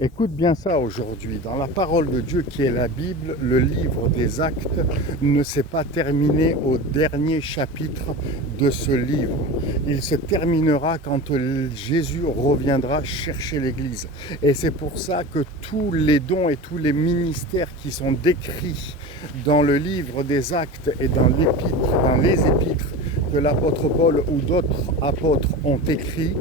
Écoute bien ça aujourd'hui. Dans la parole de Dieu qui est la Bible, le livre des Actes ne s'est pas terminé au dernier chapitre de ce livre. Il se terminera quand Jésus reviendra chercher l'Église. Et c'est pour ça que tous les dons et tous les ministères qui sont décrits dans le livre des Actes et dans les épîtres que l'apôtre Paul ou d'autres apôtres ont écrit,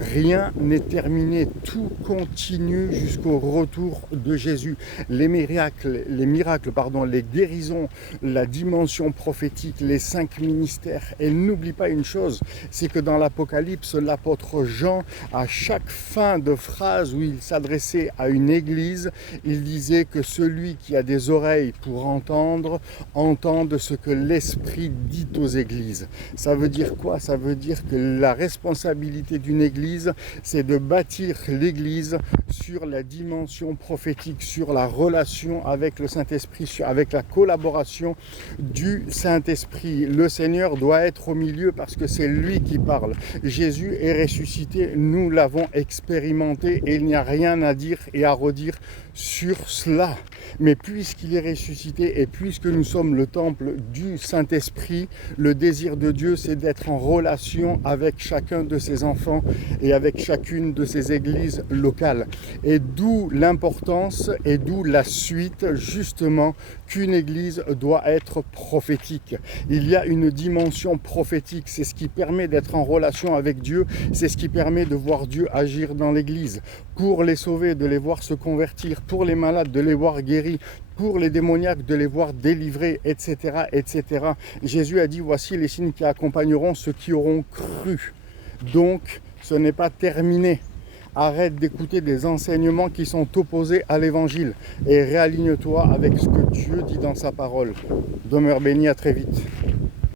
rien n'est terminé, tout continue jusqu'au retour de Jésus. Les miracles, les guérisons, la dimension prophétique, les 5 ministères. Et n'oublie pas une chose, c'est que dans l'Apocalypse, l'apôtre Jean, à chaque fin de phrase où il s'adressait à une église, il disait que celui qui a des oreilles pour entendre, entende ce que l'Esprit dit aux églises. Ça veut dire quoi? Ça veut dire que la responsabilité d'une église, c'est de bâtir l'église sur la dimension prophétique, sur la relation avec le Saint-Esprit, avec la collaboration du Saint-Esprit. Le Seigneur doit être au milieu parce que c'est lui qui parle. Jésus est ressuscité, nous l'avons expérimenté et il n'y a rien à dire et à redire sur cela. Mais puisqu'il est ressuscité et puisque nous sommes le temple du Saint-Esprit, le désir de Dieu, c'est d'être en relation avec chacun de ses enfants et avec chacune de ses églises locales. Et d'où l'importance et d'où la suite, justement, qu'une église doit être prophétique. Il y a une dimension prophétique, c'est ce qui permet d'être en relation avec Dieu, c'est ce qui permet de voir Dieu agir dans l'église, pour les sauver, de les voir se convertir, pour les malades, de les voir guéris, pour les démoniaques, de les voir délivrés, etc., etc. Jésus a dit, voici les signes qui accompagneront ceux qui auront cru. Donc, ce n'est pas terminé. Arrête d'écouter des enseignements qui sont opposés à l'évangile et réaligne-toi avec ce que Dieu dit dans sa parole. Demeure béni, à très vite.